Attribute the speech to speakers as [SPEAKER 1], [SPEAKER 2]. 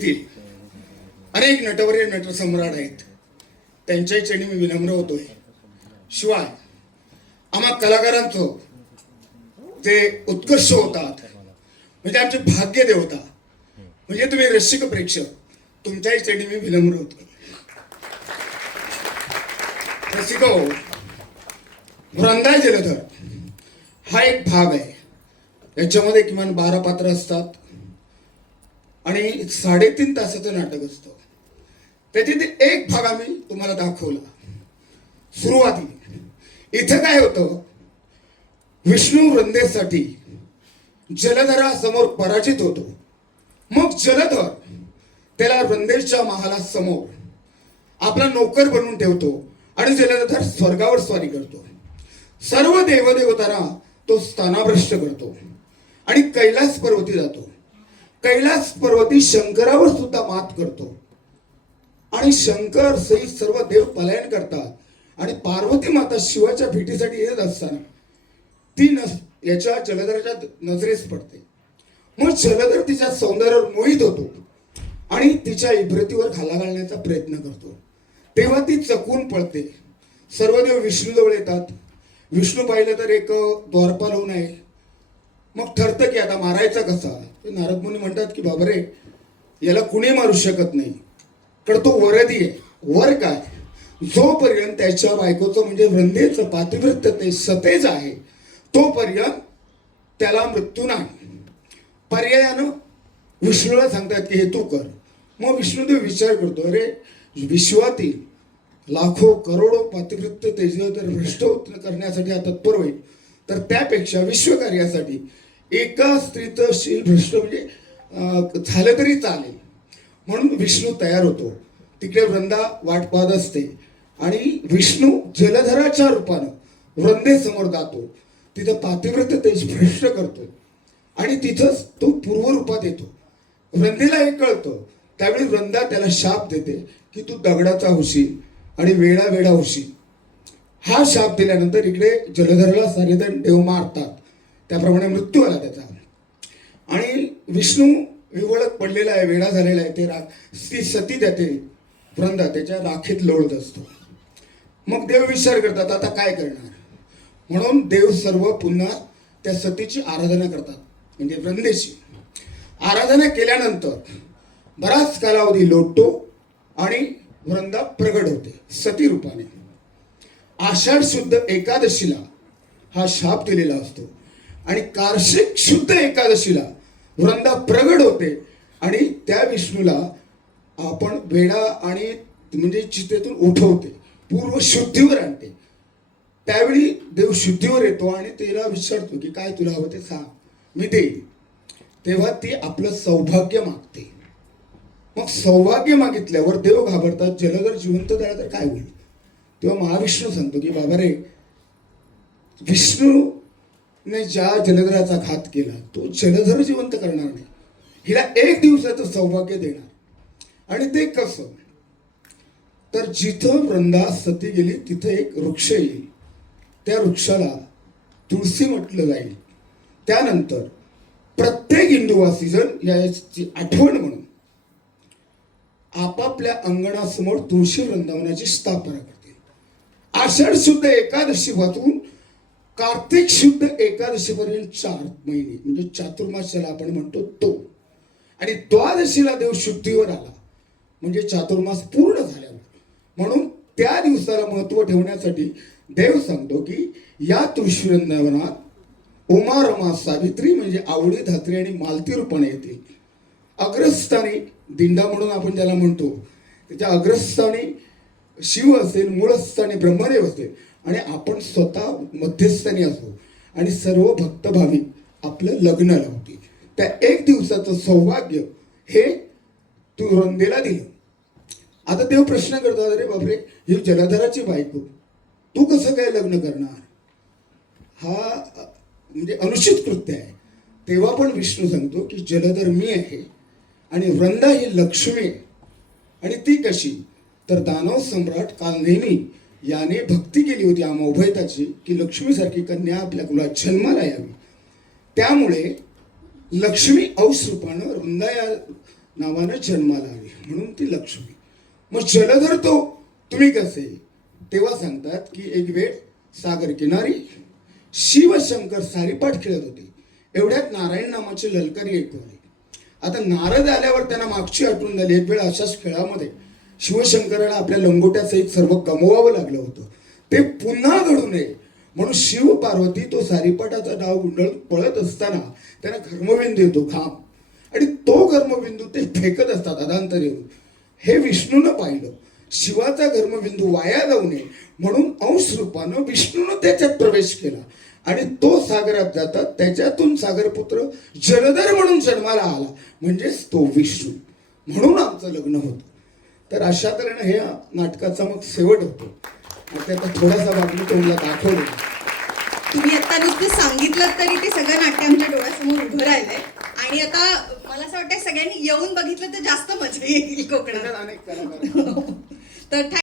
[SPEAKER 1] असतील अनेक नटवर्य नटसम्राट आहेत. त्यांच्याही चरणी मी विनम्र होतोय. शिवाय आम्हा कलाकारांचं जे उत्कर्ष होतात. म्हणजे आमचे भाग्य देवता म्हणजे तुम्ही रसिक प्रेक्षक. तुमच्याही चरणी मी विनम्र होतो रसिक हो, वृंदाय जलधर हा एक भाग आहे. याच्यामध्ये किमान बारा पात्र असतात. आणि साडेतीन तासाचं नाटक असतं. त्याच्यात एक भाग आम्ही तुम्हाला दाखवला. सुरुवाती इथं काय होतं? विष्णू वृंदेसाठी जलधरासमोर पराजित होतो. मग जलधर त्याला वृंदेच्या महालासमोर आपला नोकर बनवून ठेवतो आणि जलधर स्वर्गावर स्वारी करतो. सर्व देवदेवतांना तो स्थानाभ्रष्ट करतो आणि कैलास पर्वती जातो. कैलास पर्वती शंकरावर सुद्धा मात करतो. आणि शंकर सहित सर्व देव पलायन करतात. आणि पार्वती माता शिवाच्या भेटीसाठी येत असताना ती नस याच्या जलधराच्या नजरेस पडते. मग जलधर तिच्या सौंदर्यावर मोहित होतो आणि तिच्या इब्रतीवर खाला घालण्याचा प्रयत्न करतो. तेव्हा ती चकून पळते. सर्व देव विष्णूजवळ येतात. विष्णू पाहिलं तर एक द्वारपाल होऊन आहे मग ठरतं की आता मारायचा कसा? ते नारद मुनी म्हणतात की बाबा रे याला कुणी मारू शकत नाही. तर तो वरदी आहे. वर काय? जोपर्यंत त्याच्या बायकोचं म्हणजे वृंदेचं पातिवृत्त ते सतेज आहे तोपर्यंत त्याला मृत्यू नाही. पर्यायानं विष्णूला सांगतात की हे तू कर. मग विष्णुदेव विचार करतो अरे विश्वातील लाखो करोडो पातिवृत्त तेज तर भ्रष्ट करण्यासाठी हा तत्पर होईल. तर त्यापेक्षा विश्वकार्यासाठी एका स्त्रीचं शील भ्रष्ट म्हणजे झालं तरी चालेल. म्हणून विष्णू तयार होतो. तिकडे वृंदा वाट पाहत असते. आणि विष्णू जलधराच्या रूपानं वृंदेसमोर जातो. तिथं पातिव्रत तेज भ्रष्ट करतो. आणि तिथंच तो पूर्वरूपात येतो. वृंदेला हे कळतं. त्यावेळी वृंदा त्याला शाप देते की तू दगडाचा होशील आणि वेडा वेडा होशील. हा शाप दिल्यानंतर इकडे जलधरला सारेजण देव मारतात. त्याप्रमाणे मृत्यू आला त्याचा. आणि विष्णू विवळत पडलेला आहे वेळा झालेला आहे. ते रा ती सती देते वृंदा त्याच्या राखीत लोळत असतो. मग देव विचार करतात आता काय करणार? म्हणून देव सर्व पुन्हा त्या सतीची आराधना करतात. म्हणजे वृंदेची आराधना केल्यानंतर बराच कालावधी लोटतो आणि वृंदा प्रगट होते सती रूपाने. आषाढ शुद्ध एकादशीला हा शाप दिलेला असतो. आणि कार्शिक शुद्ध एकादशीला वृंदा प्रगट होते. आणि त्या विष्णूला आपण वेडा आणि म्हणजे चितेतून उठवते. पूर्व शुद्धीवर आणते. त्यावेळी देव शुद्धीवर येतो आणि तिला विचारतो की काय तुला हवं ते सांग. मी देईन. तेव्हा ती आपलं सौभाग्य मागते. मग सौभाग्य मागितल्यावर देव घाबरतात. जलगर जिवंत झाला तर काय होईल? तेव्हा महाविष्णू सांगतो की बाबा रे विष्णूने ज्या जलधराचा घात केला तो जलधर जिवंत करणार नाही. हिला एक दिवसाचं सौभाग्य देणार. आणि ते कसं? तर जिथं वृंदा सती गेली तिथं एक वृक्ष येईल. त्या वृक्षाला तुळशी म्हटलं जाईल. त्यानंतर प्रत्येक हिंदूवासी जण याची आठवण म्हणून आपापल्या अंगणासमोर तुळशी वृंदावनाची स्थापना करतात. आषाढ शुद्ध एकादशी वाचून कार्तिक शुद्ध एकादशीपर्यंत चार महिने म्हणजे चातुर्मास ज्याला आपण म्हणतो तो. आणि द्वादशीला देव शुद्धीवर आला म्हणजे चातुर्मास पूर्ण झाल्यावर. म्हणून त्या दिवसाला महत्त्व ठेवण्यासाठी देव सांगतो की या तुळशी वृंदावनात उमा रमा सावित्री म्हणजे आवडी धात्री आणि मालती रूपाने येते. अग्रस्थानी दिंडा म्हणून आपण ज्याला म्हणतो त्याच्या अग्रस्थानी शिव असेल मूळस्थानी ब्रह्मदेव असेल आणि आपण स्वतः मध्यस्थानी असू. आणि सर्व भक्त भाविक आपलं लग्न लावतील. त्या एक दिवसाचं सौभाग्य हे तू वृंदेला दिलं. आता देव प्रश्न करतात अरे बापरे ही जलधराची बायको. तू कसं काय लग्न करणार? हा म्हणजे अनुचित कृत्य आहे. तेव्हा पण विष्णू सांगतो की जलधर मी आहे आणि वृंदा ही लक्ष्मी आहे. आणि ती कशी? तर दानव सम्राट काल नेहमी याने भक्ती केली होती अमोभयताची की लक्ष्मीसारखी कन्या आपल्या कुलात जन्माला यावी. त्यामुळे लक्ष्मी औष रूपानं वृंदा या नावानं जन्माला आली. म्हणून ती लक्ष्मी. मग जलधर तो तुम्ही कसे? तेव्हा सांगतात की एक वेळ सागर किनारी शिवशंकर सारीपाठ खेळत होते. एवढ्यात नारायण नामाची ललकारी एक आली आता नारद आल्यावर त्यांना मागची आठवण झाली. एक वेळ अशाच खेळामध्ये शिवशंकराला आपल्या लंगोट्यासहित सर्व गमवावं लागलं होतं. ते पुन्हा घडू नये. म्हणून शिव पार्वती तो सारीपाटाचा डाव गुंडळ पळत असताना त्यांना घर्मबिंदू येतो घाम. आणि तो घर्मबिंदू ते फेकत असतात अदांतर येऊन हे विष्णूनं पाहिलं. शिवाचा घर्मबिंदू वाया जाऊ नये. म्हणून अंश रूपानं विष्णूनं त्याच्यात प्रवेश केला. आणि तो सागरात जातात त्याच्यातून सागरपुत्र जलधर म्हणून जन्माला आला. म्हणजेच तो विष्णू. म्हणून आमचं लग्न होतं. तर अशा तऱ्हेनं हे नाटकाचा मग शेवट होतो. मग त्याचा थोडासा भाग मी तुम्हाला दाखवला.
[SPEAKER 2] तुम्ही आता नुसतं सांगितलं तरी ते सगळं नाट्य आमच्या डोळ्यासमोर उभं राहिलंय. आणि आता मला असं वाटतं सगळ्यांनी येऊन बघितलं तर जास्त मजा येईल कोकणात. तर